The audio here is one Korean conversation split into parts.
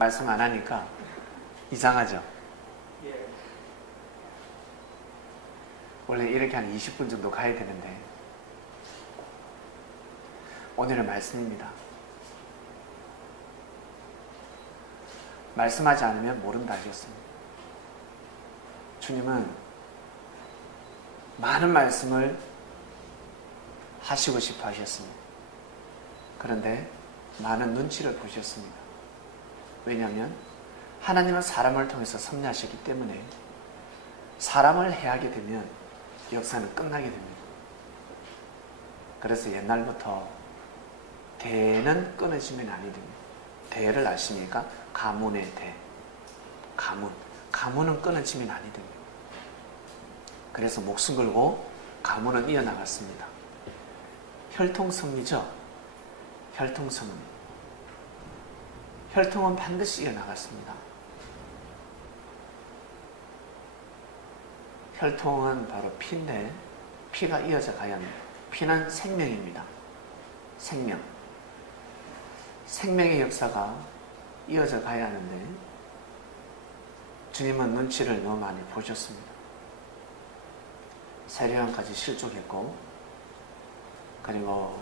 말씀 안 하니까 이상하죠? 원래 이렇게 한 20분 정도 가야 되는데 오늘은 말씀입니다. 말씀하지 않으면 모른다 하셨습니다. 주님은 많은 말씀을 하시고 싶어 하셨습니다. 그런데 많은 눈치를 보셨습니다. 왜냐하면 하나님은 사람을 통해서 섭리하셨기 때문에 사람을 해하게 되면 역사는 끝나게 됩니다. 그래서 옛날부터 대는 끊어지면 아니 됩니다. 대를 아십니까? 가문의 대. 가문은 끊어지면 아니 됩니다. 그래서 목숨 걸고 가문은 이어나갔습니다. 혈통섭리죠? 혈통섭리. 혈통은 반드시 이어나갔습니다. 혈통은 바로 피인데 피가 이어져 가야 합니다. 피는 생명입니다. 생명. 생명의 역사가 이어져 가야 하는데 주님은 눈치를 너무 많이 보셨습니다. 세례요한까지 실족했고 그리고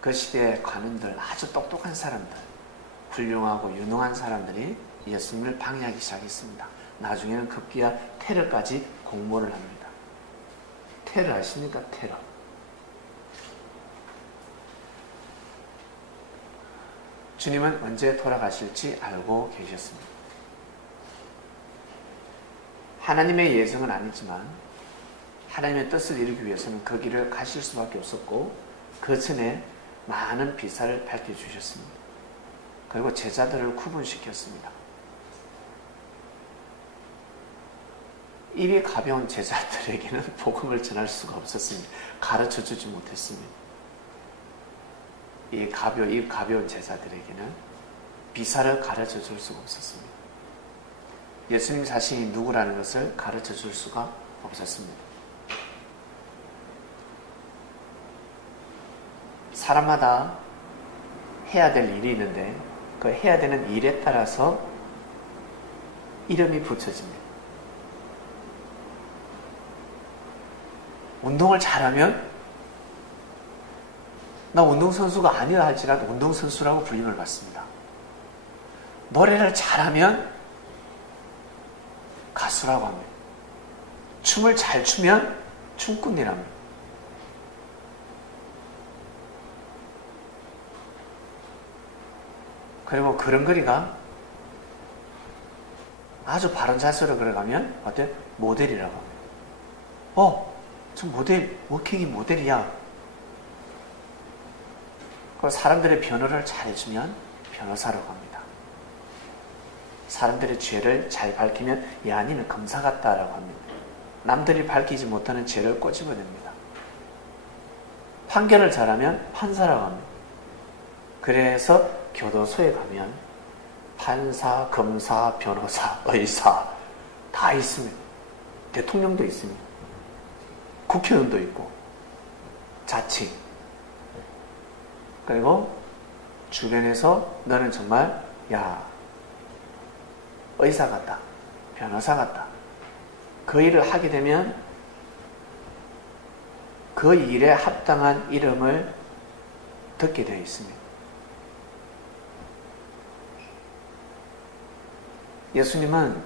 그 시대의 관원들, 아주 똑똑한 사람들, 훌륭하고 유능한 사람들이 예수님을 방해하기 시작했습니다. 나중에는 급기야 테러까지 공모를 합니다. 테러 아십니까? 테러. 주님은 언제 돌아가실지 알고 계셨습니다. 하나님의 예정은 아니지만 하나님의 뜻을 이루기 위해서는 그 길을 가실 수밖에 없었고 그 전에 많은 비사를 밝혀주셨습니다. 그리고 제자들을 구분시켰습니다. 입이 가벼운 제자들에게는 복음을 전할 수가 없었습니다. 가르쳐주지 못했습니다. 입 가벼운 제자들에게는 비사를 가르쳐줄 수가 없었습니다. 예수님 자신이 누구라는 것을 가르쳐줄 수가 없었습니다. 사람마다 해야 될 일이 있는데 그 해야 되는 일에 따라서 이름이 붙여집니다. 운동을 잘하면 나 운동선수가 아니라 할지라도 운동선수라고 불림을 받습니다. 노래를 잘하면 가수라고 합니다. 춤을 잘 추면 춤꾼이랍니다. 그리고 걸음걸이가 아주 바른 자세로 걸어가면 어때? 모델이라고 합니다. 저 모델, 워킹이 모델이야. 그리고 사람들의 변호를 잘해주면 변호사라고 합니다. 사람들의 죄를 잘 밝히면 야, 니는 검사 같다라고 합니다. 남들이 밝히지 못하는 죄를 꼬집어냅니다. 판결을 잘하면 판사라고 합니다. 그래서 교도소에 가면 판사, 검사, 변호사, 의사 다 있습니다. 대통령도 있습니다. 국회의원도 있고 자칭. 그리고 주변에서 너는 정말 야, 의사 같다, 변호사 같다. 그 일을 하게 되면 그 일에 합당한 이름을 듣게 되어 있습니다. 예수님은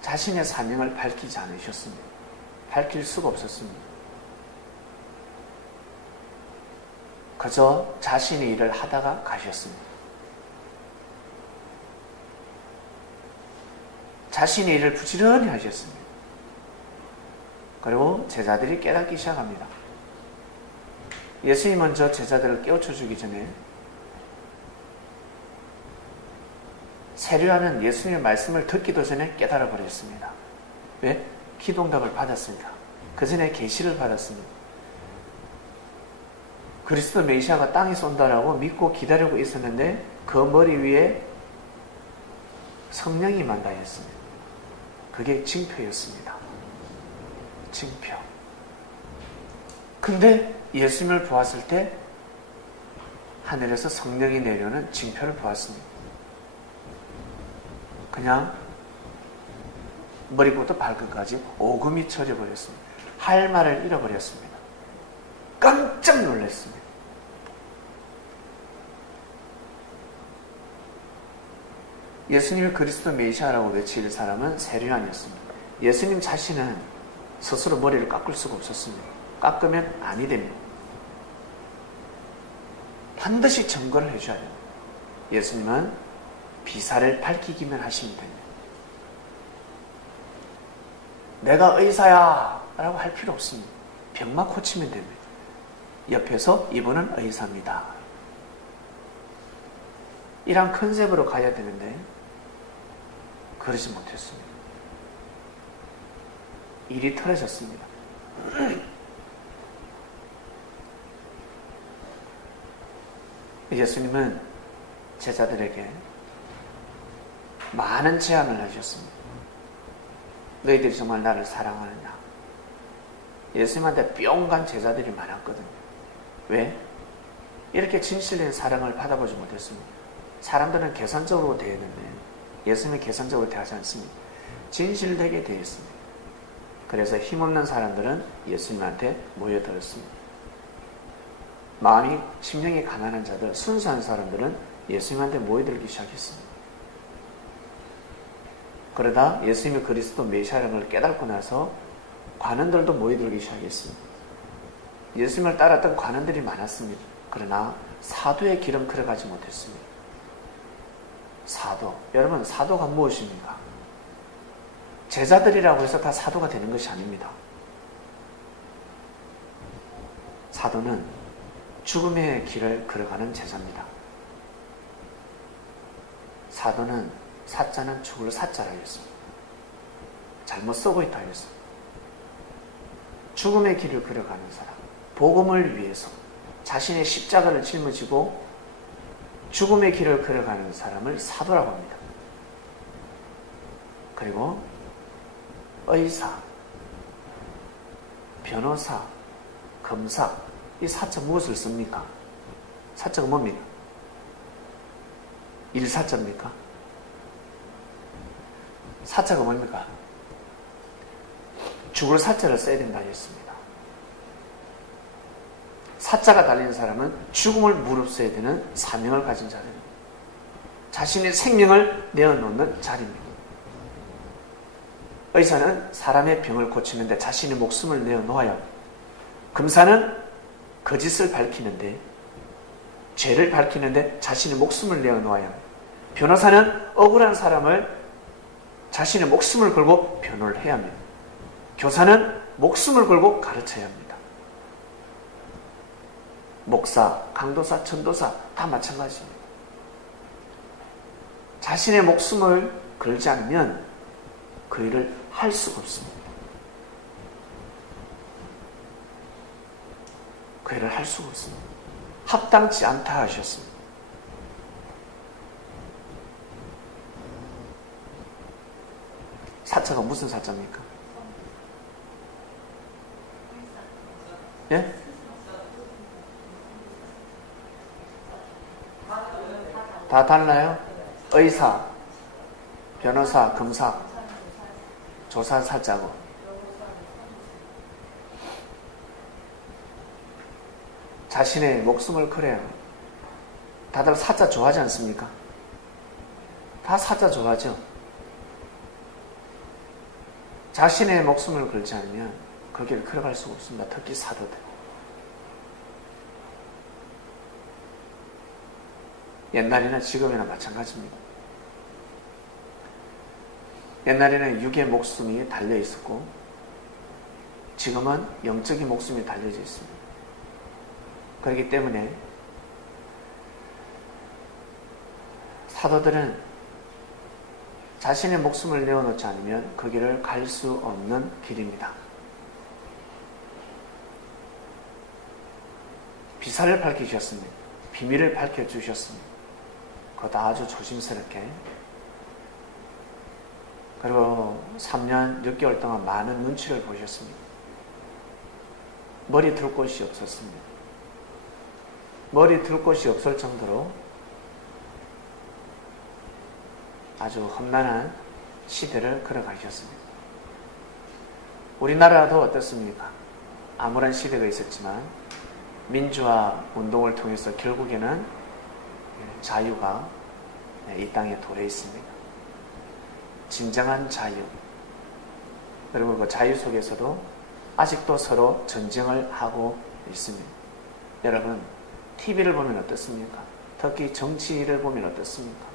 자신의 사명을 밝히지 않으셨습니다. 밝힐 수가 없었습니다. 그저 자신의 일을 하다가 가셨습니다. 자신의 일을 부지런히 하셨습니다. 그리고 제자들이 깨닫기 시작합니다. 예수님이 먼저 제자들을 깨우쳐주기 전에 세례요한은 예수님의 말씀을 듣기도 전에 깨달아 버렸습니다. 왜? 기도응답을 받았습니다. 그 전에 계시를 받았습니다. 그리스도 메시아가 땅에서 온다라고 믿고 기다리고 있었는데 그 머리 위에 성령이 임한다였습니다. 그게 징표였습니다. 징표. 근데 예수님을 보았을 때 하늘에서 성령이 내려오는 징표를 보았습니다. 그냥 머리부터 발끝까지 오금이 쳐져버렸습니다. 할 말을 잃어버렸습니다. 깜짝 놀랐습니다. 예수님이 그리스도 메시아라고 외칠 사람은 세례요한이었습니다. 예수님 자신은 스스로 머리를 깎을 수가 없었습니다. 깎으면 아니 됩니다. 반드시 증거를 해줘야 됩니다. 예수님은 비사를 밝히기만 하시면 됩니다. 내가 의사야 라고 할 필요 없습니다. 병만 고치면 됩니다. 옆에서 이분은 의사입니다. 이런 컨셉으로 가야 되는데 그러지 못했습니다. 일이 털어졌습니다. 예수님은 제자들에게 많은 제안을 하셨습니다. 너희들이 정말 나를 사랑하느냐? 예수님한테 뿅 간 제자들이 많았거든요. 왜? 이렇게 진실된 사랑을 받아보지 못했습니다. 사람들은 계산적으로 대했는데 예수님은 계산적으로 대하지 않습니다. 진실되게 대했습니다. 그래서 힘없는 사람들은 예수님한테 모여들었습니다. 마음이 심령이 가난한 자들, 순수한 사람들은 예수님한테 모여들기 시작했습니다. 그러다 예수님이 그리스도 메시아라는 걸 깨닫고 나서 관원들도 모여들기 시작했습니다. 예수님을 따랐던 관원들이 많았습니다. 그러나 사도의 길은 걸어가지 못했습니다. 사도, 여러분 사도가 무엇입니까? 제자들이라고 해서 다 사도가 되는 것이 아닙니다. 사도는 죽음의 길을 걸어가는 제자입니다. 사도는 사자는 죽을 사자라 했습니다. 잘못 쓰고 있다 했습니다. 죽음의 길을 걸어가는 사람, 복음을 위해서 자신의 십자가를 짊어지고 죽음의 길을 걸어가는 사람을 사도라고 합니다. 그리고 의사, 변호사, 검사, 이 사자 무엇을 씁니까? 사자가 뭡니까? 일사자입니까? 사자가 뭡니까? 죽을 사자를 써야 된다 했습니다. 사자가 달린 사람은 죽음을 무릅써야 되는 사명을 가진 자입니다. 자신의 생명을 내어놓는 자리입니다. 의사는 사람의 병을 고치는데 자신의 목숨을 내어놓아야, 검사는 거짓을 밝히는데, 죄를 밝히는데 자신의 목숨을 내어놓아야, 변호사는 억울한 사람을 자신의 목숨을 걸고 변호를 해야 합니다. 교사는 목숨을 걸고 가르쳐야 합니다. 목사, 강도사, 전도사 다 마찬가지입니다. 자신의 목숨을 걸지 않으면 그 일을 할 수가 없습니다. 그 일을 할 수가 없습니다. 합당치 않다 하셨습니다. 사자가 무슨 사자입니까? 예? 다 달라요? 의사, 변호사, 검사, 조사 사자고. 자신의 목숨을 걸어야 합니다. 다들 사자 좋아하지 않습니까? 다 사자 좋아하죠? 자신의 목숨을 걸지 않으면 그 길을 걸어갈 수가 없습니다. 특히 사도들. 옛날이나 지금이나 마찬가지입니다. 옛날에는 육의 목숨이 달려 있었고 지금은 영적인 목숨이 달려져 있습니다. 그렇기 때문에 사도들은 자신의 목숨을 내어놓지 않으면 그 길을 갈 수 없는 길입니다. 비사를 밝히셨습니다. 비밀을 밝혀주셨습니다. 그것도 아주 조심스럽게. 그리고 3년 6개월 동안 많은 눈치를 보셨습니다. 머리 둘 곳이 없었습니다. 머리 둘 곳이 없을 정도로 아주 험난한 시대를 걸어가셨습니다. 우리나라도 어떻습니까? 아무런 시대가 있었지만 민주화 운동을 통해서 결국에는 자유가 이 땅에 도래 있습니다. 진정한 자유. 그리고 그 자유 속에서도 아직도 서로 전쟁을 하고 있습니다. 여러분, TV를 보면 어떻습니까? 특히 정치를 보면 어떻습니까?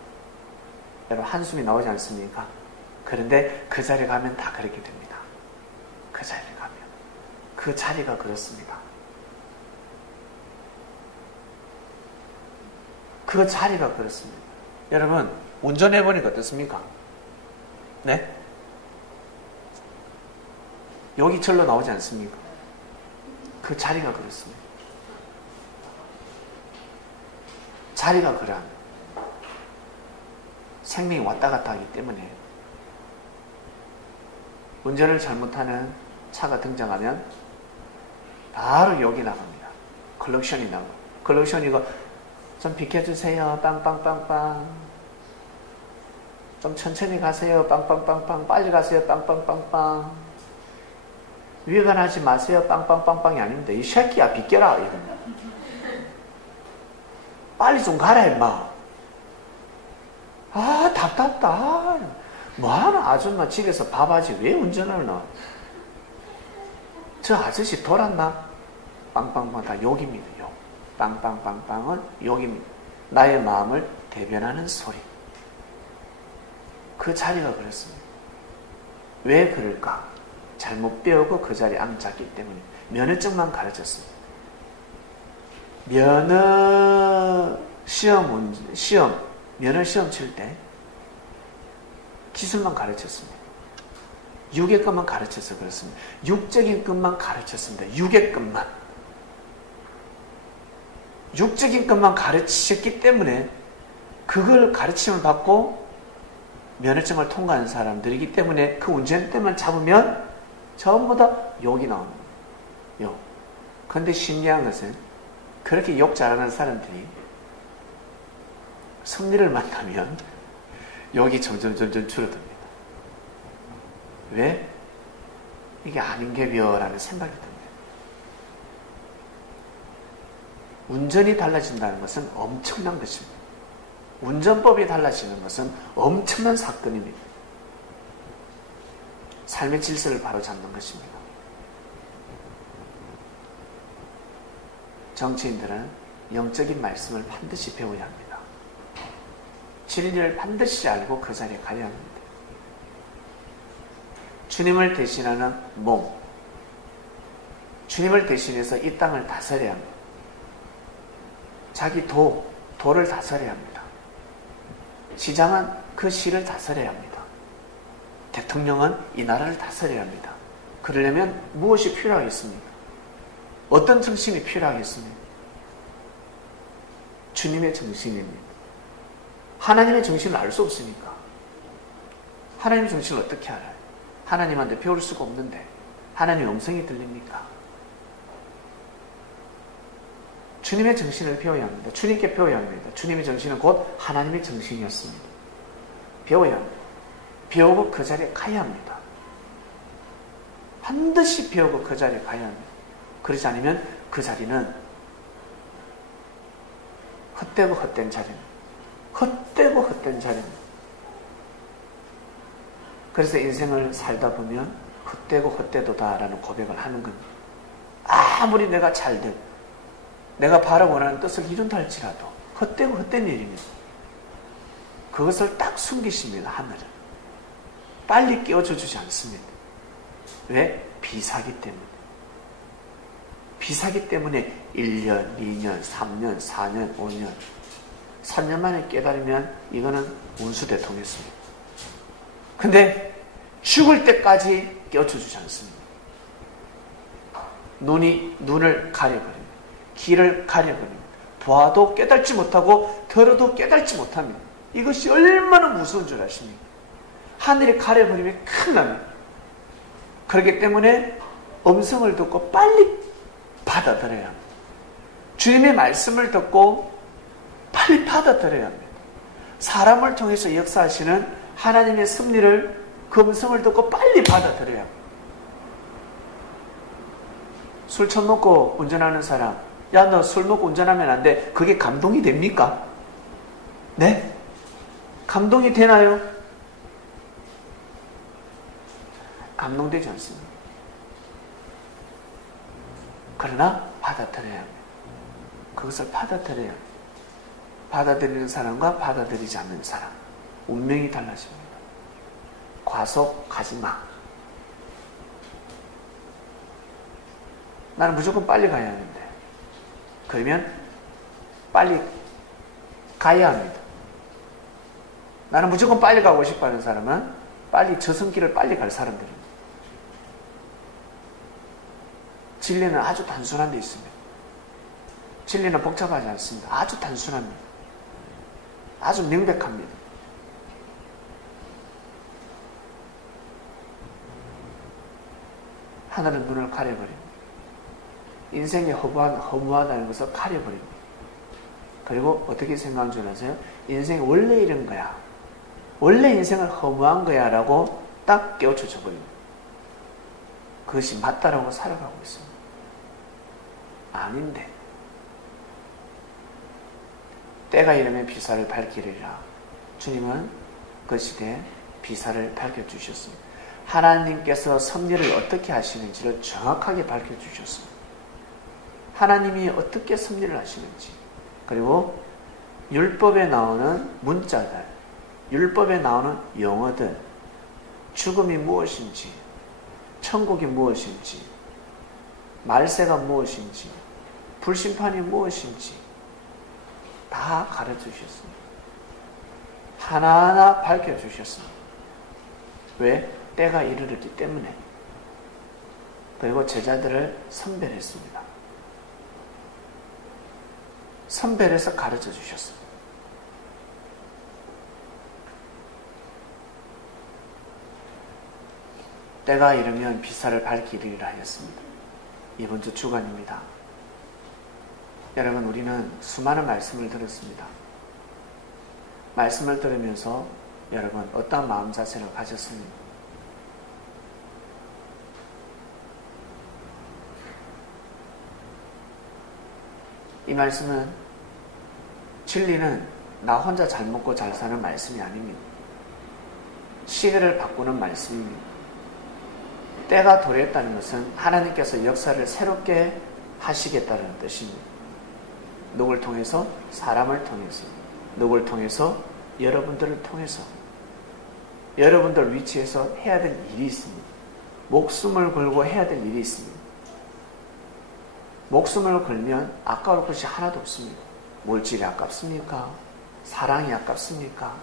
여러분, 한숨이 나오지 않습니까? 그런데 그 자리에 가면 다 그렇게 됩니다. 그 자리에 가면. 그 자리가 그렇습니다. 그 자리가 그렇습니다. 여러분, 운전해보니까 어떻습니까? 네? 여기 절로 나오지 않습니까? 그 자리가 그렇습니다. 자리가 그러합니다. 생명이 왔다 갔다 하기 때문에 운전을 잘못하는 차가 등장하면 바로 여기 나갑니다. 클럭션이 나고, 클럭션이 이거 좀 비켜주세요. 빵빵빵빵. 좀 천천히 가세요. 빵빵빵빵. 빨리 가세요. 빵빵빵빵. 위반하지 마세요. 빵빵빵빵이 아닙니다. 이 새끼야, 비켜라. 이겁니다. 빨리 좀 가라, 임마. 아, 답답다. 뭐하나, 아줌마 집에서 밥하지. 왜 운전을 놔? 저 아저씨 돌았나? 빵빵빵 다 욕입니다. 욕. 빵빵빵빵은 욕입니다. 나의 마음을 대변하는 소리. 그 자리가 그렇습니다. 왜 그럴까? 잘못 배우고 그 자리에 앉았기 때문에 면허증만 가르쳤습니다. 면허 시험 칠 때 기술만 가르쳤습니다. 육의 것만 가르쳐서 그렇습니다. 육적인 것만 가르쳤습니다. 육의 것만. 육적인 것만 가르치셨기 때문에 그걸 가르침을 받고 면허증을 통과한 사람들이기 때문에 그 운전대만 잡으면 전부 다 욕이 나옵니다. 욕. 그런데 신기한 것은 그렇게 욕 잘하는 사람들이 승리를 만나면 욕이 점점 줄어듭니다. 왜? 이게 아닌 게벼라는 생각이 듭니다. 운전이 달라진다는 것은 엄청난 것입니다. 운전법이 달라지는 것은 엄청난 사건입니다. 삶의 질서를 바로잡는 것입니다. 정치인들은 영적인 말씀을 반드시 배워야 합니다. 진리를 반드시 알고 그 자리에 가야 합니다. 주님을 대신하는 몸, 주님을 대신해서 이 땅을 다스려야 합니다. 자기 도를 다스려야 합니다. 시장은 그 시를 다스려야 합니다. 대통령은 이 나라를 다스려야 합니다. 그러려면 무엇이 필요하겠습니까? 어떤 정신이 필요하겠습니까? 주님의 정신입니다. 하나님의 정신을 알 수 없으니까. 하나님의 정신을 어떻게 알아요? 하나님한테 배울 수가 없는데 하나님의 음성이 들립니까? 주님의 정신을 배워야 합니다. 주님께 배워야 합니다. 주님의 정신은 곧 하나님의 정신이었습니다. 배워야 합니다. 배우고 그 자리에 가야 합니다. 반드시 배우고 그 자리에 가야 합니다. 그렇지 않으면 그 자리는 헛되고 헛된 자리입니다. 헛되고 헛된 자리입니다. 그래서 인생을 살다 보면 헛되고 헛되도다라는 고백을 하는 겁니다. 아무리 내가 잘돼 내가 바라 원하는 뜻을 이룬다 할지라도 헛되고 헛된 일입니다. 그것을 딱 숨기십니다. 하늘은. 빨리 깨워줘 주지 않습니다. 왜? 비사기 때문에. 비사기 때문에 1년, 2년, 3년, 4년, 5년 3년 만에 깨달으면 이거는 운수대통했습니다. 근데 죽을 때까지 깨워줘 주지 않습니다. 눈을 가려버립니다. 귀를 가려버립니다. 봐도 깨달지 못하고 들어도 깨달지 못합니다. 이것이 얼마나 무서운 줄 아십니까? 하늘이 가려버리면 큰일 납니다. 그렇기 때문에 음성을 듣고 빨리 받아들여야 합니다. 주님의 말씀을 듣고 빨리 받아들여야 합니다. 사람을 통해서 역사하시는 하나님의 섭리를, 그 음성을 듣고 빨리 받아들여야 합니다. 술 처먹고 운전하는 사람, 야, 너 술 먹고 운전하면 안 돼. 그게 감동이 됩니까? 네? 감동이 되나요? 감동되지 않습니다. 그러나 받아들여야 합니다. 그것을 받아들여야 합니다. 받아들이는 사람과 받아들이지 않는 사람, 운명이 달라집니다. 과속하지 마. 나는 무조건 빨리 가야 하는데, 그러면 빨리 가야 합니다. 나는 무조건 빨리 가고 싶어하는 사람은 빨리 저승길을 빨리 갈 사람들입니다. 진리는 아주 단순한 데 있습니다. 진리는 복잡하지 않습니다. 아주 단순합니다. 아주 명백합니다. 하늘은 눈을 가려버립니다. 인생이 허무하다는 것을 가려버립니다. 그리고 어떻게 생각하는 줄 아세요? 인생이 원래 이런 거야. 원래 인생은 허무한 거야 라고 딱 깨우쳐져 버립니다. 그것이 맞다라고 살아가고 있습니다. 아닌데. 때가 이르면 비사를 밝히리라. 주님은 그 시대에 비사를 밝혀주셨습니다. 하나님께서 섭리를 어떻게 하시는지를 정확하게 밝혀주셨습니다. 하나님이 어떻게 섭리를 하시는지, 그리고 율법에 나오는 문자들, 율법에 나오는 용어들, 죽음이 무엇인지, 천국이 무엇인지, 말세가 무엇인지, 불심판이 무엇인지 다 가르쳐주셨습니다. 하나하나 밝혀주셨습니다. 왜? 때가 이르렀기 때문에. 그리고 제자들을 선별했습니다. 선별해서 가르쳐 주셨습니다. 때가 이르면 비사를 밝히리라 하였습니다. 이번 주 주간입니다. 여러분, 우리는 수많은 말씀을 들었습니다. 말씀을 들으면서 여러분 어떤 마음 자세를 가졌습니까? 이 말씀은, 진리는 나 혼자 잘 먹고 잘 사는 말씀이 아닙니다. 시대를 바꾸는 말씀입니다. 때가 도래했다는 것은 하나님께서 역사를 새롭게 하시겠다는 뜻입니다. 누굴 통해서? 사람을 통해서. 누굴 통해서? 여러분들을 통해서. 여러분들 위치에서 해야 될 일이 있습니다. 목숨을 걸고 해야 될 일이 있습니다. 목숨을 걸면 아까울 것이 하나도 없습니다. 물질이 아깝습니까? 사랑이 아깝습니까?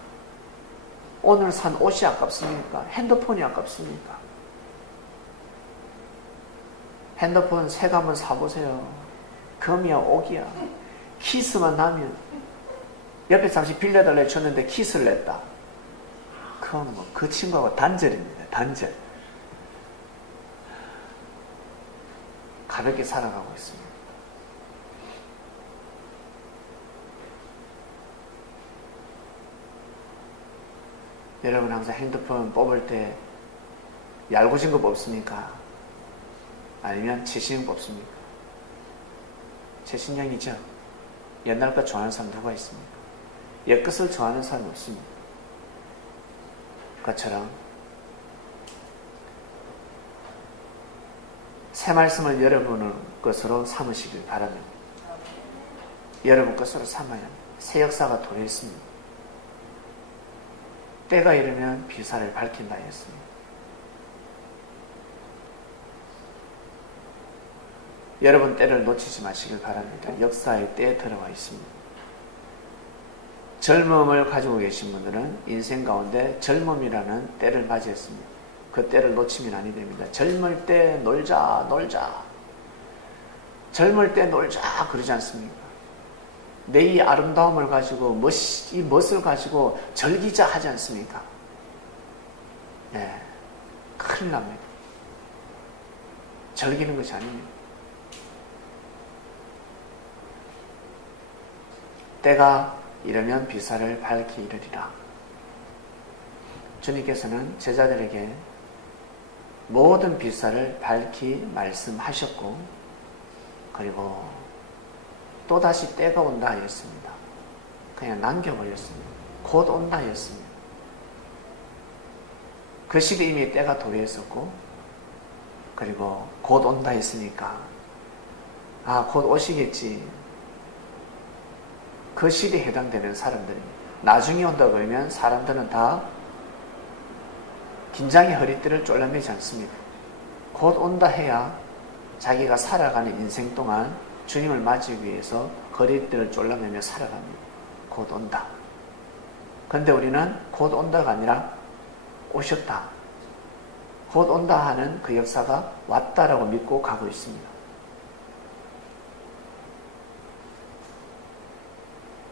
오늘 산 옷이 아깝습니까? 핸드폰이 아깝습니까? 핸드폰 색 한번 사보세요. 금이야 옥이야. 키스만 나면, 옆에 잠시 빌려달래 줬는데 키스를 냈다. 그건 뭐 그 친구하고 단절입니다. 단절. 가볍게 살아가고 있습니다. 여러분 항상 핸드폰 뽑을 때 얄궂은 거 뽑습니까? 아니면 최신형 뽑습니까? 최신형이죠. 옛날 거 좋아하는 사람 누가 있습니까? 옛것을 좋아하는 사람이 없습니다. 그것처럼 새 말씀을 여러분의 것으로 삼으시길 바랍니다. 여러분 것으로 삼아야 합니다. 새 역사가 도래했습니다. 때가 이르면 비사를 밝힌다 했습니다. 여러분 때를 놓치지 마시길 바랍니다. 역사의 때에 들어와 있습니다. 젊음을 가지고 계신 분들은 인생 가운데 젊음이라는 때를 맞이했습니다. 그 때를 놓치면 아니 됩니다. 젊을 때 놀자, 놀자. 젊을 때 놀자 그러지 않습니까? 내 이 아름다움을 가지고 이 멋을 가지고 즐기자 하지 않습니까? 네, 큰일 납니다. 즐기는 것이 아닙니다. 때가 이르면 비사를 밝히 이르리라. 주님께서는 제자들에게 모든 비사를 밝히 말씀하셨고, 그리고 또다시 때가 온다 하였습니다. 그냥 남겨버렸습니다. 곧 온다 하였습니다. 그 시대 이미 때가 도래했었고, 그리고 곧 온다 했으니까 곧 오시겠지. 그 시대에 해당되는 사람들이 나중에 온다고 그러면 사람들은 다 긴장의 허리띠를 졸라매지 않습니다. 곧 온다 해야 자기가 살아가는 인생 동안 주님을 맞기 위해서 허리띠를 졸라매며 살아갑니다. 곧 온다. 그런데 우리는 곧 온다가 아니라 오셨다. 곧 온다 하는 그 역사가 왔다라고 믿고 가고 있습니다.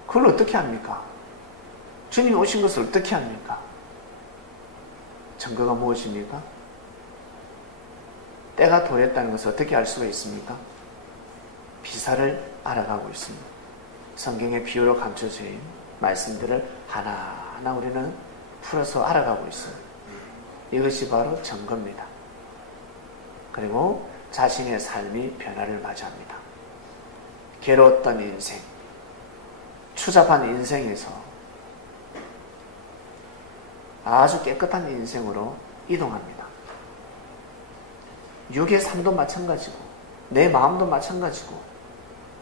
그걸 어떻게 합니까? 주님이 오신 것을 어떻게 합니까? 증거가 무엇입니까? 때가 도래했다는 것을 어떻게 알 수가 있습니까? 비사를 알아가고 있습니다. 성경의 비유로 감춰져 있는 말씀들을 하나하나 우리는 풀어서 알아가고 있습니다. 이것이 바로 증거입니다. 그리고 자신의 삶이 변화를 맞이합니다. 괴로웠던 인생, 추잡한 인생에서 아주 깨끗한 인생으로 이동합니다. 육의 삶도 마찬가지고 내 마음도 마찬가지고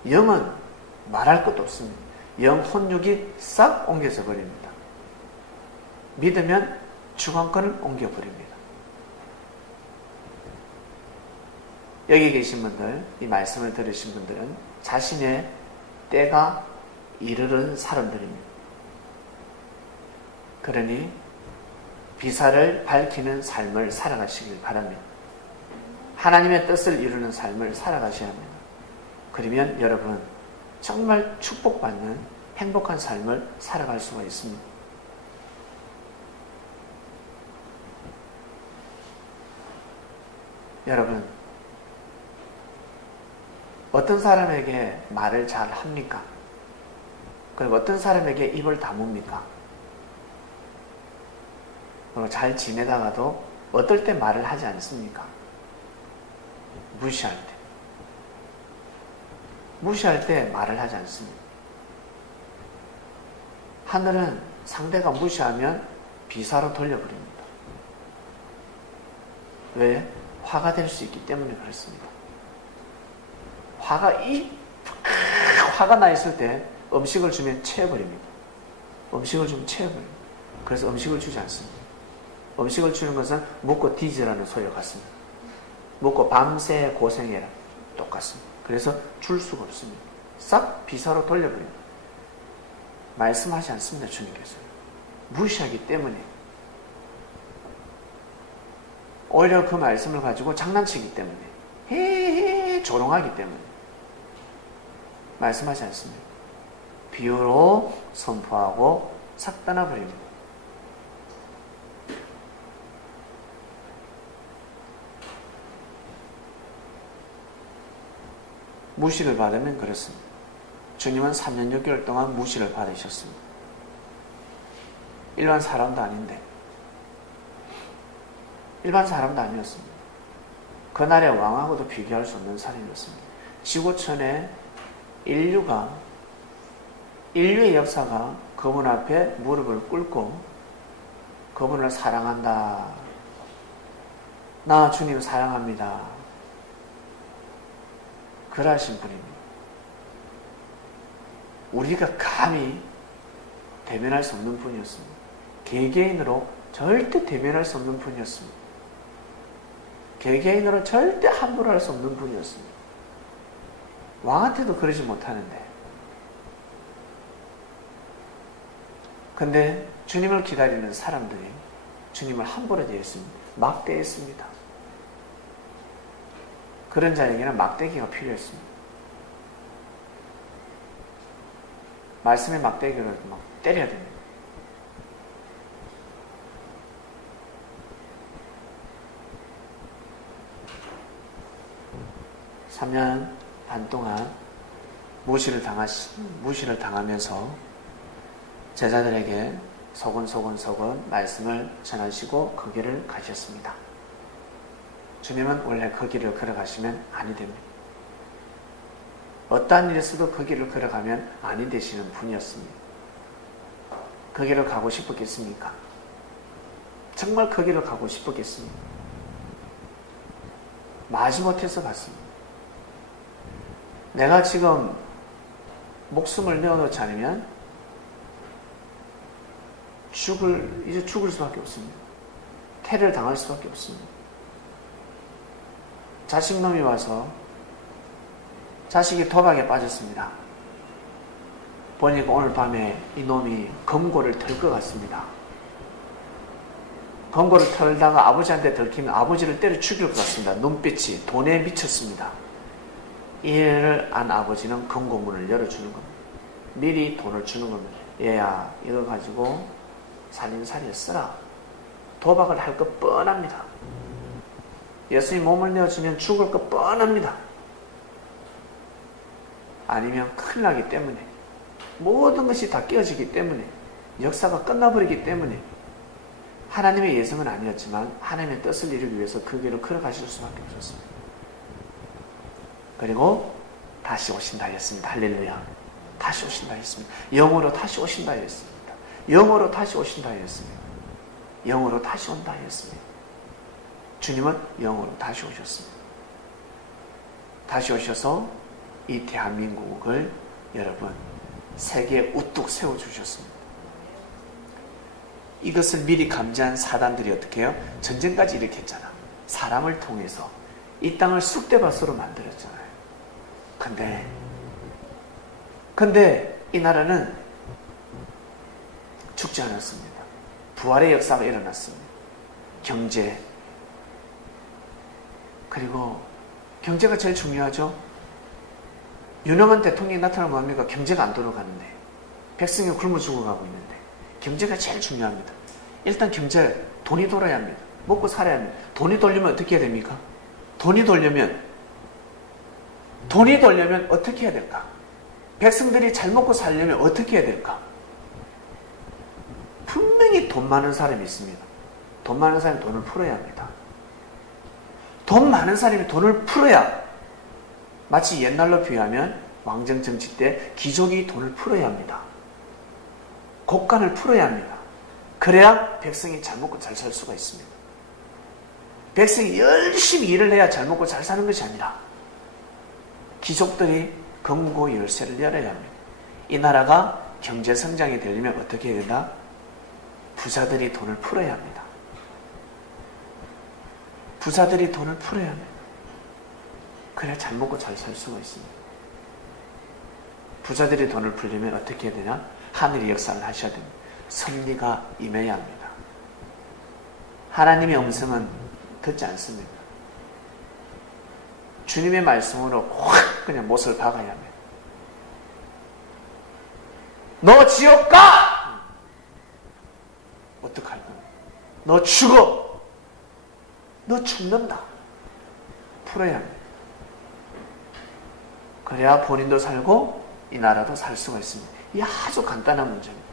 영은 말할 것도 없습니다. 영혼 육이 싹 옮겨져 버립니다. 믿으면 주관권을 옮겨버립니다. 여기 계신 분들, 이 말씀을 들으신 분들은 자신의 때가 이르는 사람들입니다. 그러니 비사를 밝히는 삶을 살아가시길 바랍니다. 하나님의 뜻을 이루는 삶을 살아가셔야 합니다. 그러면 여러분 정말 축복받는 행복한 삶을 살아갈 수가 있습니다. 여러분, 어떤 사람에게 말을 잘 합니까? 그리고 어떤 사람에게 입을 다뭅니까? 그리고 잘 지내다가도 어떨 때 말을 하지 않습니까? 무시할 때. 무시할 때 말을 하지 않습니다. 하늘은 상대가 무시하면 비사로 돌려버립니다. 왜? 화가 될 수 있기 때문에 그렇습니다. 화가 나 있을 때 음식을 주면 채워버립니다. 음식을 주면 채워버립니다. 그래서 음식을 주지 않습니다. 음식을 주는 것은 먹고 뒤지라는 소리와 같습니다. 먹고 밤새 고생해라. 똑같습니다. 그래서 줄 수가 없습니다. 싹 비사로 돌려버립니다. 말씀하지 않습니다. 주님께서. 무시하기 때문에. 오히려 그 말씀을 가지고 장난치기 때문에. 헤헤 조롱하기 때문에. 말씀하지 않습니다. 비유로 선포하고 싹 떠나버립니다. 무시를 받으면 그렇습니다. 주님은 3년 6개월 동안 무시를 받으셨습니다. 일반 사람도 아닌데 일반 사람도 아니었습니다. 그날의 왕하고도 비교할 수 없는 사람이었습니다. 지구촌에 인류의 역사가 그분 앞에 무릎을 꿇고 그분을 사랑한다. 나 주님 사랑합니다. 그러하신 분입니다. 우리가 감히 대면할 수 없는 분이었습니다. 개개인으로 절대 대면할 수 없는 분이었습니다. 개개인으로 절대 함부로 할 수 없는 분이었습니다. 왕한테도 그러지 못하는데. 근데 주님을 기다리는 사람들이 주님을 함부로 대했습니다. 막대했습니다. 그런 자에게는 막대기가 필요했습니다. 말씀의 막대기로 막 때려야 됩니다. (3년 반) 동안 무시를 당하면서 제자들에게 소곤소곤 말씀을 전하시고 그 길을 가셨습니다. 주님은 원래 그 길을 걸어가시면 아니 됩니다. 어떠한 일에서도 그 길을 걸어가면 아니 되시는 분이었습니다. 그 길을 가고 싶었겠습니까? 정말 그 길을 가고 싶었겠습니까? 마지못해서 갔습니다. 내가 지금 목숨을 내어놓지 않으면 이제 죽을 수밖에 없습니다. 태를 당할 수밖에 없습니다. 자식놈이 와서 자식이 도박에 빠졌습니다. 보니까 오늘 밤에 이놈이 검고를 털 것 같습니다. 검고를 털다가 아버지한테 들키면 아버지를 때려 죽일 것 같습니다. 눈빛이 돈에 미쳤습니다. 이를 안 아버지는 검고문을 열어주는 겁니다. 미리 돈을 주는 겁니다. 얘야, 이거 가지고 살림살이에 쓰라. 도박을 할 것 뻔합니다. 예수님 몸을 내어주면 죽을 것 뻔합니다. 아니면 큰일 나기 때문에, 모든 것이 다 깨어지기 때문에, 역사가 끝나버리기 때문에, 하나님의 예정은 아니었지만 하나님의 뜻을 이루기 위해서 그 길을 걸어가실 수밖에 없었습니다. 그리고 다시 오신다 했습니다. 할렐루야. 다시 오신다 했습니다. 영으로 다시 오신다 했습니다. 영으로 다시 오신다 했습니다. 영으로 다시 온다 했습니다. 주님은 영으로 다시 오셨습니다. 다시 오셔서 이 대한민국을 여러분 세계에 우뚝 세워주셨습니다. 이것을 미리 감지한 사단들이 어떻게 해요? 전쟁까지 일으켰잖아. 사람을 통해서 이 땅을 쑥대밭으로 만들었잖아요. 근데 이 나라는 죽지 않았습니다. 부활의 역사가 일어났습니다. 경제, 그리고 경제가 제일 중요하죠. 유능한 대통령이 나타나면 뭡니까? 경제가 안 돌아가는데, 백성이 굶어 죽어가고 있는데 경제가 제일 중요합니다. 일단 경제, 돈이 돌아야 합니다. 먹고 살아야 합니다. 돈이 돌려면 어떻게 해야 됩니까? 돈이 돌려면 어떻게 해야 될까? 백성들이 잘 먹고 살려면 어떻게 해야 될까? 분명히 돈 많은 사람이 있습니다. 돈 많은 사람이 돈을 풀어야 합니다. 돈 많은 사람이 돈을 풀어야, 마치 옛날로 비유하면 왕정 정치 때 귀족이 돈을 풀어야 합니다. 곡간을 풀어야 합니다. 그래야 백성이 잘 먹고 잘 살 수가 있습니다. 백성이 열심히 일을 해야 잘 먹고 잘 사는 것이 아니라 귀족들이 금고 열쇠를 열어야 합니다. 이 나라가 경제 성장이 되려면 어떻게 해야 된다? 부자들이 돈을 풀어야 합니다. 부자들이 돈을 풀어야 합니다. 그래야 잘 먹고 잘 살 수가 있습니다. 부자들이 돈을 풀려면 어떻게 해야 되냐? 하늘이 역사를 하셔야 됩니다. 섭리가 임해야 합니다. 하나님의 음성은 듣지 않습니다. 주님의 말씀으로 확 그냥 못을 박아야 합니다. 너 지옥 가! 어떡할 겁니까? 너 죽어! 너 죽는다. 풀어야 합니다. 그래야 본인도 살고 이 나라도 살 수가 있습니다. 이 아주 간단한 문제입니다.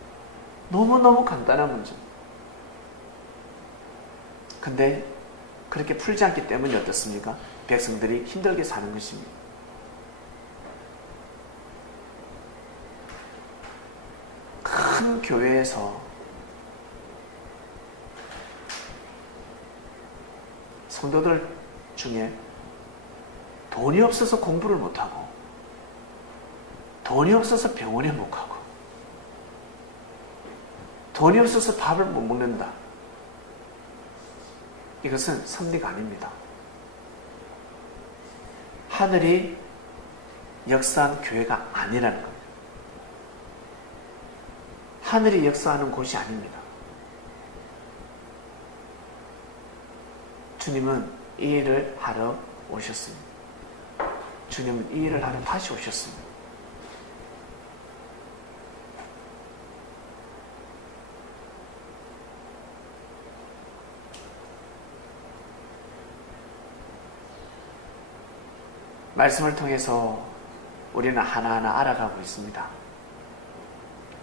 너무너무 간단한 문제입니다. 근데 그렇게 풀지 않기 때문에 어떻습니까? 백성들이 힘들게 사는 것입니다. 큰 교회에서 성도들 중에 돈이 없어서 공부를 못하고, 돈이 없어서 병원에 못 가고, 돈이 없어서 밥을 못 먹는다. 이것은 섭리가 아닙니다. 하늘이 역사한 교회가 아니라는 겁니다. 하늘이 역사하는 곳이 아닙니다. 주님은 이 일을 하러 오셨습니다. 주님은 이 일을 하러 다시 오셨습니다. 말씀을 통해서 우리는 하나하나 알아가고 있습니다.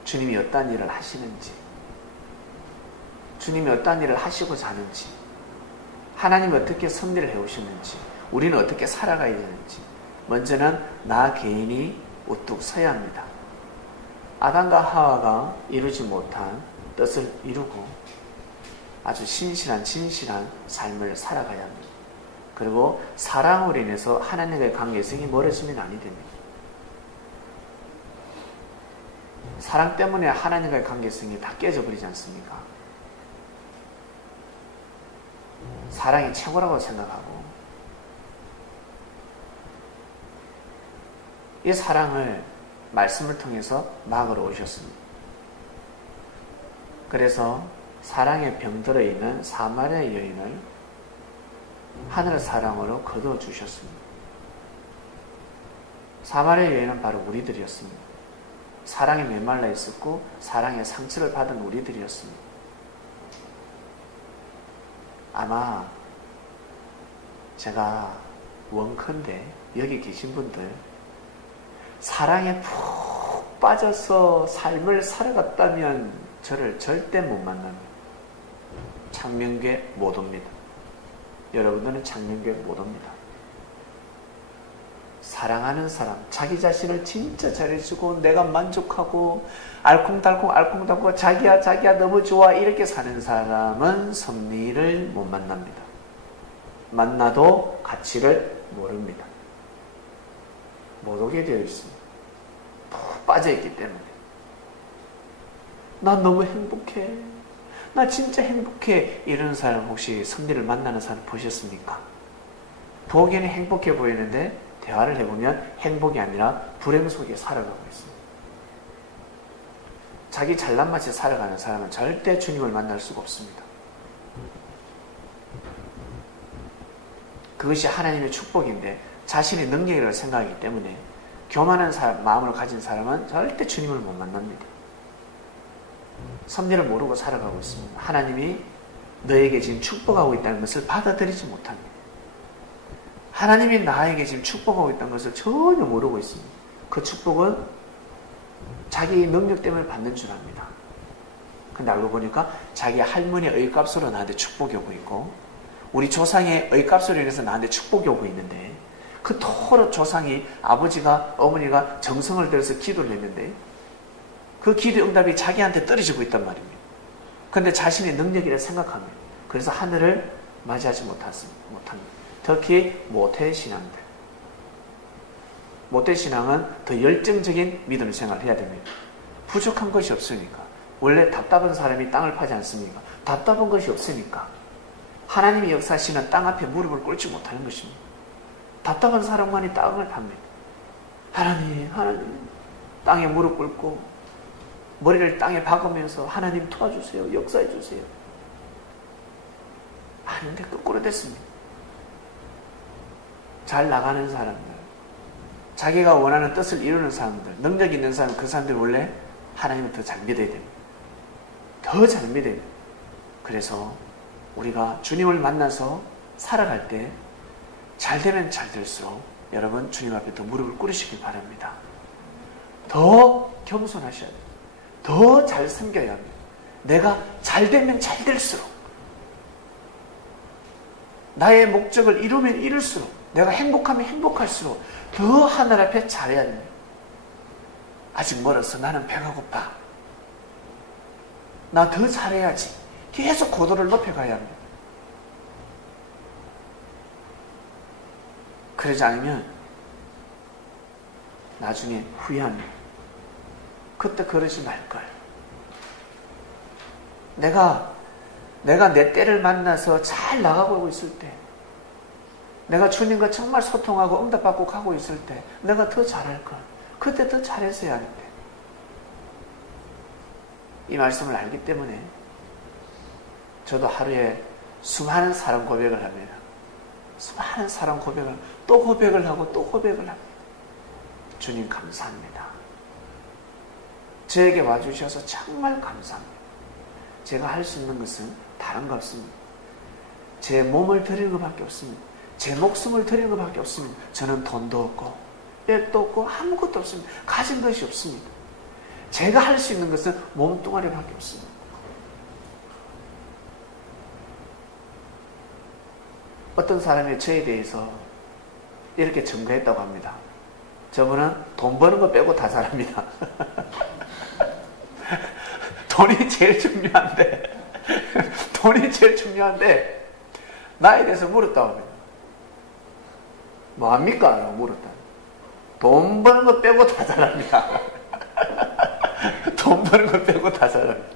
주님이 어떤 일을 하시는지, 주님이 어떤 일을 하시고자 하는지, 하나님이 어떻게 섭리를 해오셨는지, 우리는 어떻게 살아가야 되는지 먼저는 나 개인이 우뚝 서야 합니다. 아담과 하와가 이루지 못한 뜻을 이루고 아주 신실한 진실한 삶을 살아가야 합니다. 그리고 사랑으로 인해서 하나님과의 관계성이 멀어지면 아니 됩니다. 사랑 때문에 하나님과의 관계성이 다 깨져버리지 않습니까? 사랑이 최고라고 생각하고 이 사랑을 말씀을 통해서 막으러 오셨습니다. 그래서 사랑에 병들어 있는 사마리아 여인을 하늘의 사랑으로 거두어 주셨습니다. 사마리아 여인은 바로 우리들이었습니다. 사랑에 메말라 있었고 사랑의 상처를 받은 우리들이었습니다. 아마 제가 원컨대 여기 계신 분들 사랑에 푹 빠져서 삶을 살아갔다면 저를 절대 못 만납니다. 창명교회 못 옵니다. 여러분들은 창명교회 못 옵니다. 사랑하는 사람, 자기 자신을 진짜 잘해주고 내가 만족하고 알콩달콩 자기야 너무 좋아 이렇게 사는 사람은 섭리를 못 만납니다. 만나도 가치를 모릅니다. 못 오게 되어 있습니다. 푹 빠져있기 때문에. 난 너무 행복해. 나 진짜 행복해. 이런 사람 혹시 섭리를 만나는 사람 보셨습니까? 보기에는 행복해 보이는데 대화를 해보면 행복이 아니라 불행 속에 살아가고 있습니다. 자기 잘난 맛에 살아가는 사람은 절대 주님을 만날 수가 없습니다. 그것이 하나님의 축복인데 자신의 능력이라고 생각하기 때문에 교만한 마음을 가진 사람은 절대 주님을 못 만납니다. 섭리를 모르고 살아가고 있습니다. 하나님이 너에게 지금 축복하고 있다는 것을 받아들이지 못합니다. 하나님이 나에게 지금 축복하고 있다는 것을 전혀 모르고 있습니다. 그 축복은 자기 능력 때문에 받는 줄 압니다. 근데 알고 보니까 자기 할머니의 의값으로 나한테 축복이 오고 있고 우리 조상의 의값으로 인해서 나한테 축복이 오고 있는데 그 토로 조상이 아버지가 어머니가 정성을 들여서 기도를 했는데 그 기도 응답이 자기한테 떨어지고 있단 말입니다. 그런데 자신의 능력이라 생각합니다. 그래서 하늘을 맞이하지 못합니다. 특히 모태신앙들. 모태신앙은 더 열정적인 믿음의 생활을 해야 됩니다. 부족한 것이 없으니까. 원래 답답한 사람이 땅을 파지 않습니까? 답답한 것이 없으니까. 하나님이 역사하시는 땅 앞에 무릎을 꿇지 못하는 것입니다. 답답한 사람만이 땅을 팝니다. 하나님 땅에 무릎 꿇고 머리를 땅에 박으면서 하나님 도와주세요. 역사해 주세요. 아닌데 거꾸로 됐습니다. 잘 나가는 사람들, 자기가 원하는 뜻을 이루는 사람들, 능력 있는 사람, 그 사람들 원래 하나님을 더 잘 믿어야 됩니다. 더 잘 믿어야 됩니다. 그래서 우리가 주님을 만나서 살아갈 때 잘 되면 잘 될수록 여러분 주님 앞에 더 무릎을 꿇으시길 바랍니다. 더 겸손하셔야 돼요. 더 잘 섬겨야 합니다. 내가 잘 되면 잘 될수록 나의 목적을 이루면 이룰수록 내가 행복하면 행복할수록 더 하늘 앞에 잘해야 됩니다. 아직 멀어서 나는 배가 고파. 나 더 잘해야지. 계속 고도를 높여가야 합니다. 그러지 않으면 나중에 후회합니다. 그때 그러지 말걸. 내가 내 때를 만나서 잘 나가고 있을 때, 내가 주님과 정말 소통하고 응답받고 가고 있을 때 내가 더 잘할걸. 그때 더 잘했어야 하는데. 이 말씀을 알기 때문에 저도 하루에 수많은 사랑 고백을 합니다. 수많은 사랑 고백을 또 고백을 하고 또 고백을 합니다. 주님 감사합니다. 저에게 와주셔서 정말 감사합니다. 제가 할 수 있는 것은 다른 거 없습니다. 제 몸을 드리는 것밖에 없습니다. 제 목숨을 드리는 것밖에 없습니다. 저는 돈도 없고 백도 없고 아무것도 없습니다. 가진 것이 없습니다. 제가 할 수 있는 것은 몸뚱아리밖에 없습니다. 어떤 사람이 저에 대해서 이렇게 증거했다고 합니다. 저분은 돈 버는 거 빼고 다 잘합니다. 돈이 제일 중요한데, 돈이 제일 중요한데, 나에 대해서 물었다고 합니다. 뭐합니까? 라고 물었다. 돈 버는 거 빼고 다 잘합니다. 돈 버는 거 빼고 다 잘합니다.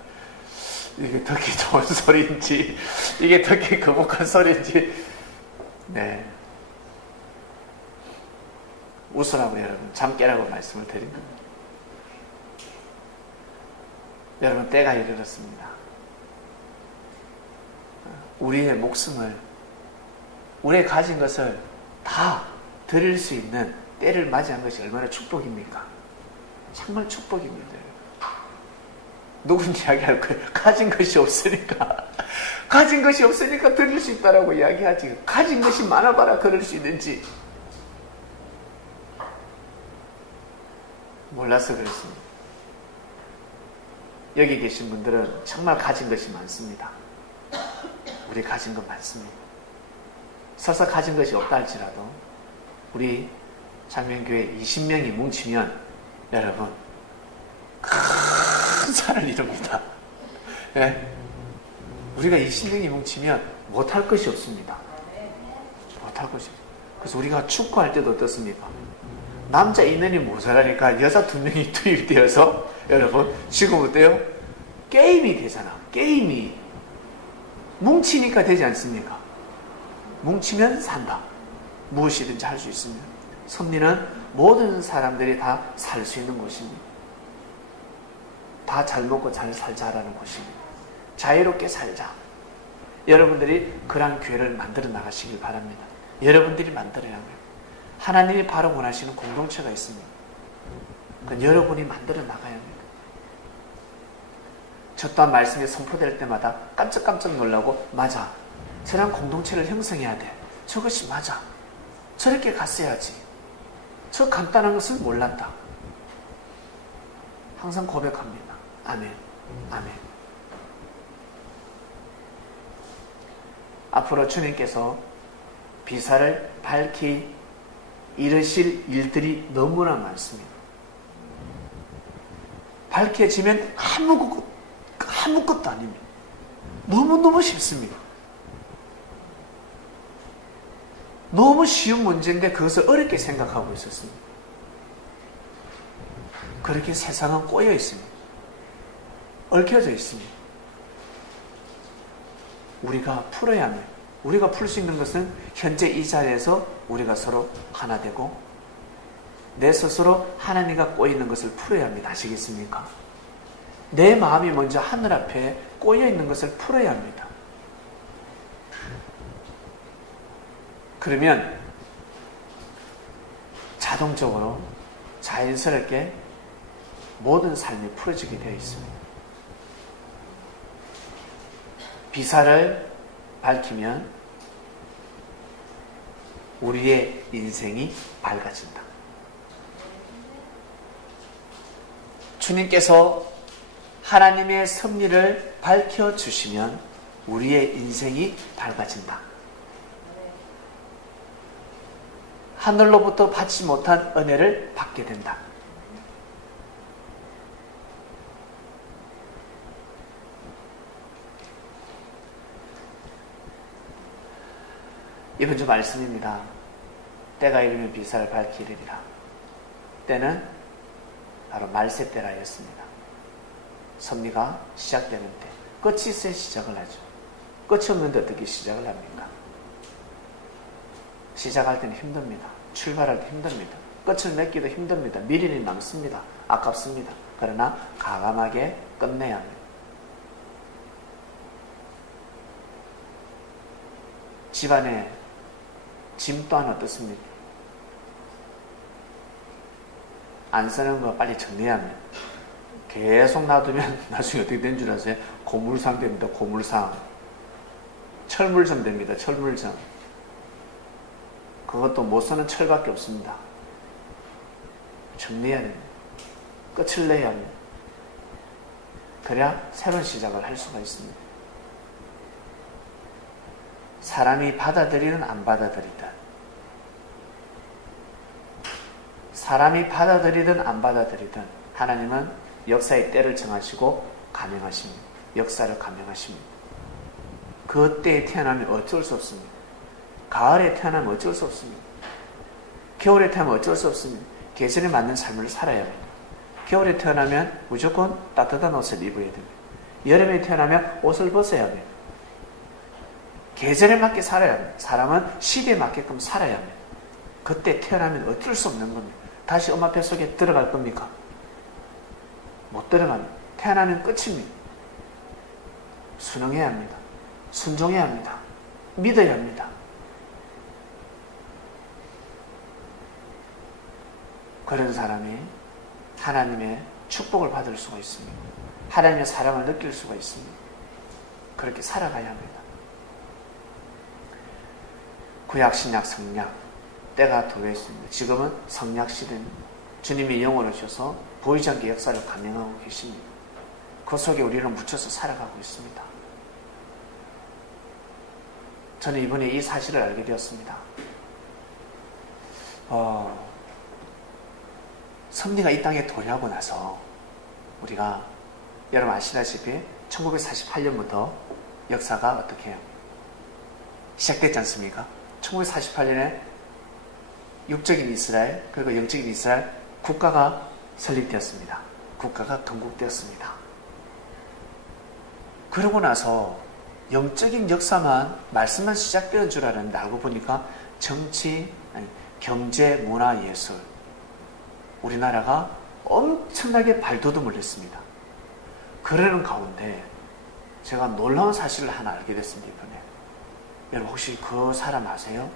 이게 듣기 좋은 소리인지, 이게 듣기 거북한 소리인지, 네. 웃으라고 여러분, 잠 깨라고 말씀을 드린 겁니다. 여러분, 때가 이르렀습니다. 우리의 목숨을, 우리의 가진 것을 다 드릴 수 있는 때를 맞이한 것이 얼마나 축복입니까? 정말 축복입니다. 누군 이야기할 거예요? 가진 것이 없으니까. 가진 것이 없으니까 드릴 수 있다라고 이야기하지. 가진 것이 많아봐라 그럴 수 있는지. 몰라서 그렇습니다. 여기 계신 분들은 정말 가진 것이 많습니다. 우리 가진 것 많습니다. 설사 가진 것이 없다 할지라도 우리 장면교회 20명이 뭉치면 여러분 큰 산을 이룹니다. 네? 우리가 20명이 뭉치면 못할 것이 없습니다. 못할 것이 없습니다. 그래서 우리가 축구할 때도 어떻습니까? 남자 인원이 모자라니까 여자 2명이 투입되어서 여러분 지금 어때요? 게임이 되잖아. 게임이 뭉치니까 되지 않습니까? 뭉치면 산다. 무엇이든지 할 수 있습니다. 섭리는 모든 사람들이 다 살 수 있는 곳입니다. 다 잘 먹고 잘 살자라는 곳입니다. 자유롭게 살자. 여러분들이 그러한 교회를 만들어 나가시길 바랍니다. 여러분들이 만들어야 합니다. 하나님이 바로 원하시는 공동체가 있습니다. 그건 여러분이 만들어 나가야 합니다. 저 또한 말씀이 선포될 때마다 깜짝깜짝 놀라고 맞아. 저런 공동체를 형성해야 돼. 저것이 맞아. 저렇게 갔어야지. 저 간단한 것을 몰랐다. 항상 고백합니다. 아멘. 아멘. 앞으로 주님께서 비사를 밝히 이르실 일들이 너무나 많습니다. 밝혀지면 아무것도 아닙니다. 너무너무 쉽습니다. 너무 쉬운 문제인데 그것을 어렵게 생각하고 있었습니다. 그렇게 세상은 꼬여 있습니다. 얽혀져 있습니다. 우리가 풀어야 합니다. 우리가 풀 수 있는 것은 현재 이 자리에서 우리가 서로 하나 되고 내 스스로 하나님과 꼬여 있는 것을 풀어야 합니다. 아시겠습니까? 내 마음이 먼저 하늘 앞에 꼬여 있는 것을 풀어야 합니다. 그러면 자동적으로 자연스럽게 모든 삶이 풀어지게 되어 있습니다. 비사를 밝히면 우리의 인생이 밝아진다. 주님께서 하나님의 섭리를 밝혀주시면 우리의 인생이 밝아진다. 하늘로부터 받지 못한 은혜를 받게 된다. 이번 주 말씀입니다. 때가 이르면 비사를 밝히리라. 때는 바로 말세 때라였습니다. 섭리가 시작되는 때. 끝이 있어야 시작을 하죠. 끝이 없는데 어떻게 시작을 합니까? 시작할 때는 힘듭니다. 출발할 때 힘듭니다. 끝을 맺기도 힘듭니다. 미련이 남습니다. 아깝습니다. 그러나 과감하게 끝내야 합니다. 집안에 짐 또한 어떻습니까? 안 쓰는 거 빨리 정리해야 합니다. 계속 놔두면 나중에 어떻게 된 줄 아세요? 고물상 됩니다. 고물상. 철물점 됩니다. 철물점. 그것도 못 쓰는 철밖에 없습니다. 정리해야 됩니다. 끝을 내야 합니다. 그래야 새로운 시작을 할 수가 있습니다. 사람이 받아들이든 안 받아들이든, 사람이 받아들이든 안 받아들이든 하나님은 역사의 때를 정하시고 감행하십니다. 역사를 감행하십니다. 그 때에 태어나면 어쩔 수 없습니다. 가을에 태어나면 어쩔 수 없습니다. 겨울에 태어나면 어쩔 수 없습니다. 계절에 맞는 삶을 살아야 합니다. 겨울에 태어나면 무조건 따뜻한 옷을 입어야 됩니다. 여름에 태어나면 옷을 벗어야 합니다. 계절에 맞게 살아야 합니다. 사람은 시대에 맞게끔 살아야 합니다. 그때 태어나면 어쩔 수 없는 겁니다. 다시 엄마 뱃속에 들어갈 겁니까? 못 들어갑니다. 태어나면 끝입니다. 순응해야 합니다. 순종해야 합니다. 믿어야 합니다. 그런 사람이 하나님의 축복을 받을 수가 있습니다. 하나님의 사랑을 느낄 수가 있습니다. 그렇게 살아가야 합니다. 구약, 신약, 성약 때가 두 배 있습니다. 지금은 성약 시대입니다. 주님이 영으로 오셔서 보이지 않게 역사를 감행하고 계십니다. 그 속에 우리는 묻혀서 살아가고 있습니다. 저는 이번에 이 사실을 알게 되었습니다. 섭리가 이 땅에 도래하고 나서 우리가 여러분 아시다시피 1948년부터 역사가 어떻게 해요? 시작됐지 않습니까? 1948년에 육적인 이스라엘 그리고 영적인 이스라엘 국가가 설립되었습니다. 국가가 건국되었습니다. 그러고 나서 영적인 역사만 말씀만 시작되는 줄 알았는데 알고 보니까 정치, 경제, 문화, 예술 우리나라가 엄청나게 발돋움을 했습니다. 그러는 가운데 제가 놀라운 사실을 하나 알게 됐습니다. 이번에 여러분 혹시 그 사람 아세요?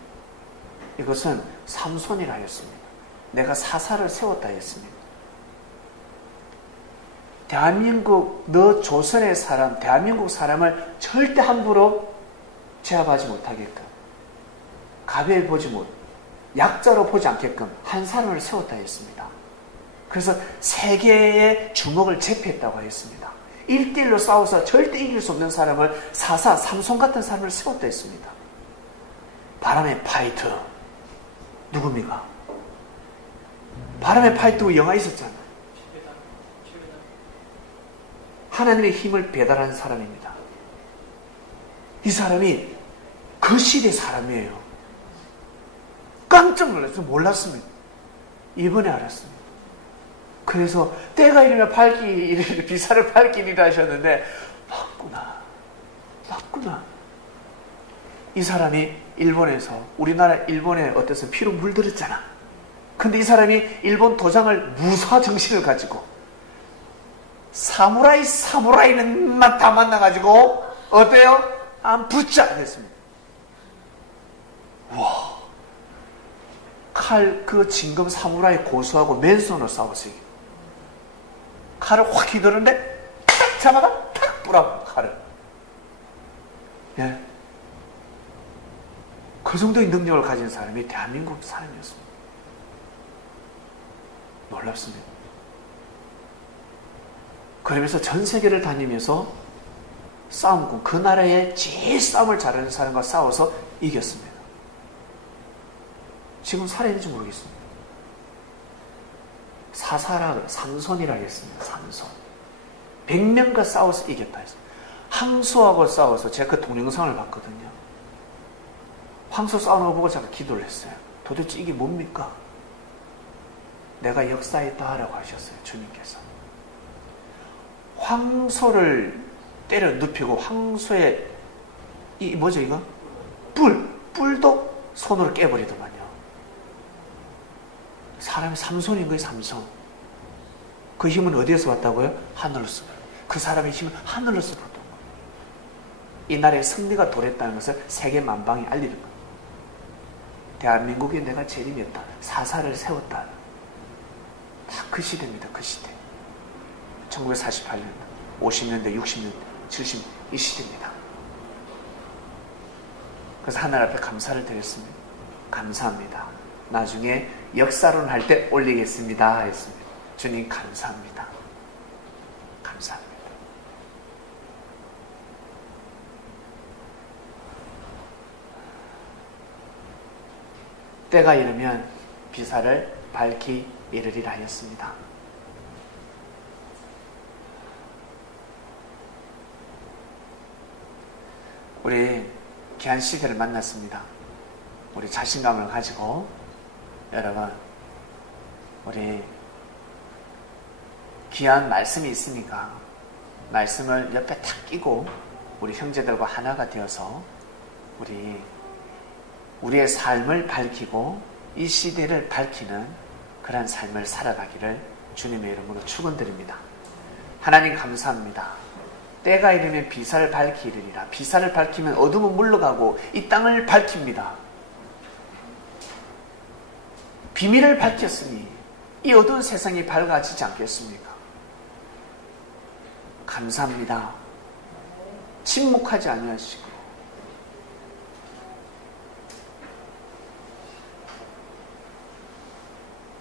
이것은 삼손이라 했습니다. 내가 사사를 세웠다 했습니다. 대한민국 너 조선의 사람 대한민국 사람을 절대 함부로 제압하지 못하게끔 가벼이 보지 못 약자로 보지 않게끔 한 사람을 세웠다 했습니다. 그래서 세계의 주목을 제패했다고 했습니다. 1대1로 싸워서 절대 이길 수 없는 사람을 사사 삼손 같은 사람을 세웠다 했습니다. 바람의 파이트 누굽니까? 바람의 파이트 영화 있었잖아요. 하나님의 힘을 배달하는 사람입니다. 이 사람이 그 시대 사람이에요. 깜짝 놀랐어요. 몰랐습니다. 이번에 알았습니다. 그래서 때가 이르면 밝기 비사를 밝기리라 하셨는데 맞구나. 이 사람이 일본에서 우리나라 일본에 어때서 피로 물들었잖아. 근데 이 사람이 일본 도장을 무사 정신을 가지고 사무라이는만 다 만나가지고 어때요? 안 붙자 했습니다. 와, 칼 그 진검 사무라이 고수하고 맨손으로 싸웠어요. 칼을 확 휘두르는데 탁 잡아가 탁 뿌라고 칼을. 예, 그 정도의 능력을 가진 사람이 대한민국 사람이었습니다. 놀랍습니다. 그러면서 전 세계를 다니면서 싸움꾼, 그 나라에 제일 싸움을 잘하는 사람과 싸워서 이겼습니다. 지금 살아있는지 모르겠습니다. 삼손이라 했습니다. 삼손. 100명과 싸워서 이겼다 했어요. 황소하고 싸워서 제가 그 동영상을 봤거든요. 황소 싸우는 거 보고 제가 기도를 했어요. 도대체 이게 뭡니까? 내가 역사에 따하라고 하셨어요. 주님께서. 황소를 때려 눕히고 황소의 이 뭐죠 이거? 뿔도 손으로 깨버리더만요. 사람이 삼손인 거예요. 삼손. 그 힘은 어디에서 왔다고요? 하늘로서. 그 사람의 힘은 하늘로서 왔던 거예요. 이 나라의 승리가 도랬다는 것을 세계 만방에 알리는 거예요. 대한민국에 내가 재림했다. 사사를 세웠다. 다 그 시대입니다. 그 시대. 1948년, 50년대, 60년대, 70년대 이 시대입니다. 그래서 하늘 앞에 감사를 드렸습니다. 감사합니다. 나중에 역사론 할 때 올리겠습니다 했습니다. 주님 감사합니다. 감사합니다. 때가 이르면 비사를 밝히 이르리라 하였습니다. 우리 귀한 시대를 만났습니다. 우리 자신감을 가지고 여러분, 우리 귀한 말씀이 있으니까 말씀을 옆에 탁 끼고 우리 형제들과 하나가 되어서 우리의 삶을 밝히고 이 시대를 밝히는 그런 삶을 살아가기를 주님의 이름으로 축원드립니다. 하나님 감사합니다. 때가 이르면 비사를 밝히 이르리라. 비사를 밝히면 어둠은 물러가고 이 땅을 밝힙니다. 비밀을 밝혔으니 이 어두운 세상이 밝아지지 않겠습니까? 감사합니다. 침묵하지 아니하시고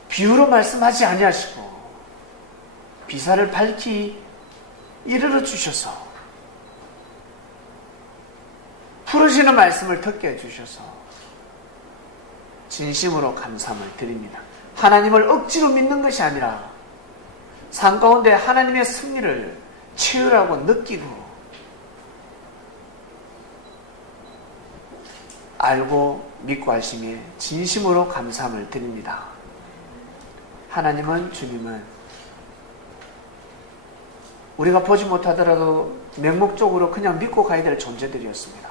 비유로 말씀하지 아니하시고 비사를 밝히 이르러 주셔서 부르시는 말씀을 듣게 해주셔서 진심으로 감사함을 드립니다. 하나님을 억지로 믿는 것이 아니라 삶 가운데 하나님의 승리를 치유하고 느끼고 알고 믿고 하심에 진심으로 감사함을 드립니다. 하나님은, 주님은 우리가 보지 못하더라도 맹목적으로 그냥 믿고 가야 될 존재들이었습니다.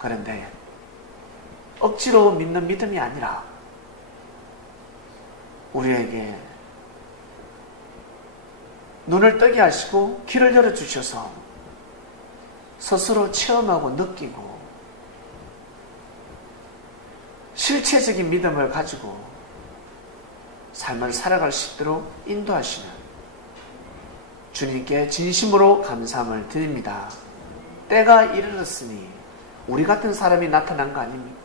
그런데 억지로 믿는 믿음이 아니라 우리에게 눈을 뜨게 하시고 길을 열어주셔서 스스로 체험하고 느끼고 실체적인 믿음을 가지고 삶을 살아갈 수 있도록 인도하시는 주님께 진심으로 감사함을 드립니다. 때가 이르렀으니 우리 같은 사람이 나타난 거 아닙니까?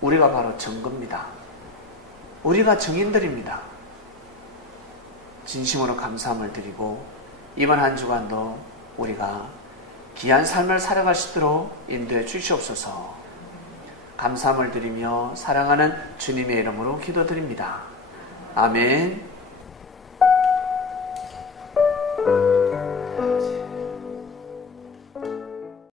우리가 바로 증거입니다. 우리가 증인들입니다. 진심으로 감사함을 드리고 이번 한 주간도 우리가 귀한 삶을 살아갈 수 있도록 인도해 주시옵소서. 감사함을 드리며 사랑하는 주님의 이름으로 기도드립니다. 아멘.